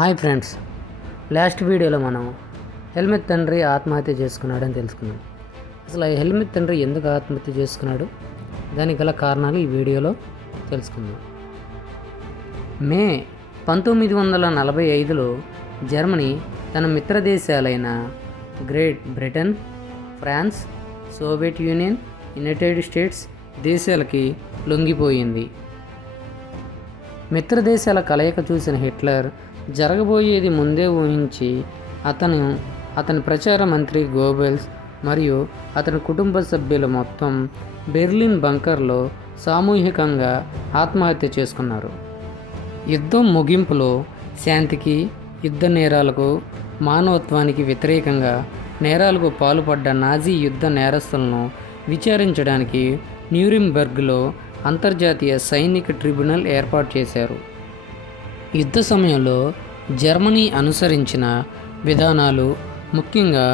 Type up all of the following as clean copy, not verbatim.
Hi friends, last వీడియోలో మనం helmet తండ్రి ఆత్మహత్య చేసుకున్నాడని తెలుసుకున్నాం. అసలు ఆ హెల్మెట్ తండ్రి ఎందుకు ఆత్మహత్య చేసుకున్నాడు, దానికి గల కారణాలు ఈ వీడియోలో తెలుసుకుందాం. మే 1945లో జర్మనీ తన మిత్ర దేశాలైన Great Britain, France, Soviet Union, United States దేశాలకి లొంగిపోయింది. మిత్ర దేశాల కలయిక చూసిన హిట్లర్ జరగబోయేది ముందే ఊహించి అతని ప్రచార మంత్రి గోబెల్స్ మరియు అతని కుటుంబ సభ్యులు మొత్తం బెర్లిన్ బంకర్లో సామూహికంగా ఆత్మహత్య చేసుకున్నారు. యుద్ధం ముగింపులో శాంతికి, యుద్ధ నేరాలకు, మానవత్వానికి వ్యతిరేకంగా నేరాలకు పాల్పడ్డ నాజీ యుద్ధ నేరస్తులను విచారించడానికి న్యూరింబర్గ్లో అంతర్జాతీయ సైనిక ట్రిబ్యునల్ ఏర్పాటు చేశారు. యుద్ధ సమయంలో జర్మనీ అనుసరించిన విధానాలు, ముఖ్యంగా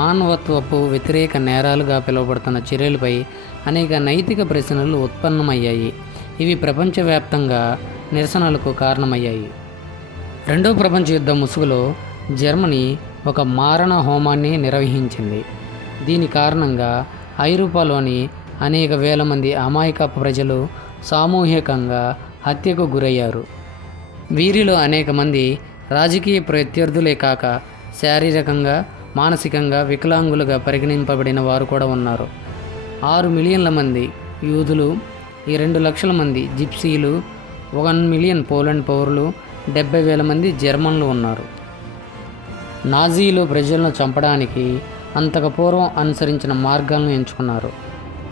మానవత్వపు వ్యతిరేక నేరాలుగా పిలువబడుతున్న చర్యలపై అనేక నైతిక ప్రశ్నలు ఉత్పన్నమయ్యాయి. ఇవి ప్రపంచవ్యాప్తంగా నిరసనలకు కారణమయ్యాయి. రెండవ ప్రపంచ యుద్ధ ముసుగులో జర్మనీ ఒక మారణ హోమాన్ని నిర్వహించింది. దీని కారణంగా ఐరోపాలోని అనేక వేల మంది అమాయక ప్రజలు సామూహికంగా హత్యకు గురయ్యారు. వీరిలో అనేక మంది రాజకీయ ప్రత్యర్థులే కాక శారీరకంగా, మానసికంగా వికలాంగులుగా పరిగణింపబడిన వారు కూడా ఉన్నారు. 6 మిలియన్ల మంది యూదులు, 2 లక్షల మంది జిప్సీలు, 1 మిలియన్ పోలాండ్ పౌరులు, 70,000 మంది జర్మన్లు ఉన్నారు. నాజీలు ప్రజలను చంపడానికి అంతకు పూర్వం అనుసరించిన మార్గాలను ఎంచుకున్నారు.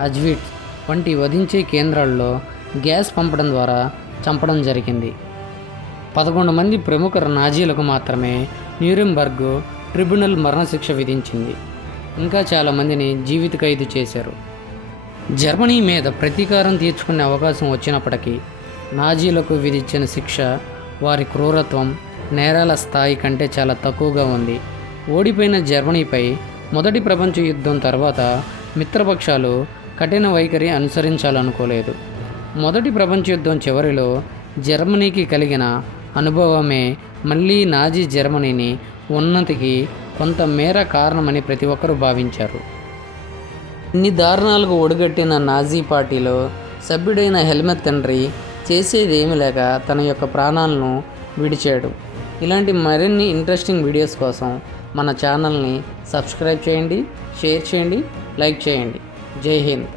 అజ్విట్స్ వంటి వధించే కేంద్రాల్లో గ్యాస్ పంపడం ద్వారా చంపడం జరిగింది. 11 మంది ప్రముఖ నాజీలకు మాత్రమే న్యూరింబర్గ్ ట్రిబ్యునల్ మరణశిక్ష విధించింది. ఇంకా చాలామందిని జీవిత ఖైదు చేశారు. జర్మనీ మీద ప్రతీకారం తీర్చుకునే అవకాశం వచ్చినప్పటికీ నాజీలకు విధించిన శిక్ష వారి క్రూరత్వం, నేరాల స్థాయి కంటే చాలా తక్కువగా ఉంది. ఓడిపోయిన జర్మనీపై మొదటి ప్రపంచ యుద్ధం తర్వాత మిత్రపక్షాలు కఠిన వైఖరి అనుసరించాలనుకోలేదు. మొదటి ప్రపంచ యుద్ధం చివరిలో జర్మనీకి కలిగిన అనుభవమే మళ్ళీ నాజీ జర్మనీని ఉన్నతికి కొంత మేర కారణమని ప్రతి ఒక్కరూ భావించారు. ఇన్ని దారుణాలకు ఒడిగట్టిన నాజీ పార్టీలో సభ్యుడైన హెల్మెట్ తండ్రి చేసేదేమీ లేక తన యొక్క ప్రాణాలను విడిచాడు. ఇలాంటి మరిన్ని ఇంట్రెస్టింగ్ వీడియోస్ కోసం మన ఛానల్ని సబ్స్క్రైబ్ చేయండి, షేర్ చేయండి, లైక్ చేయండి. జై హింద్.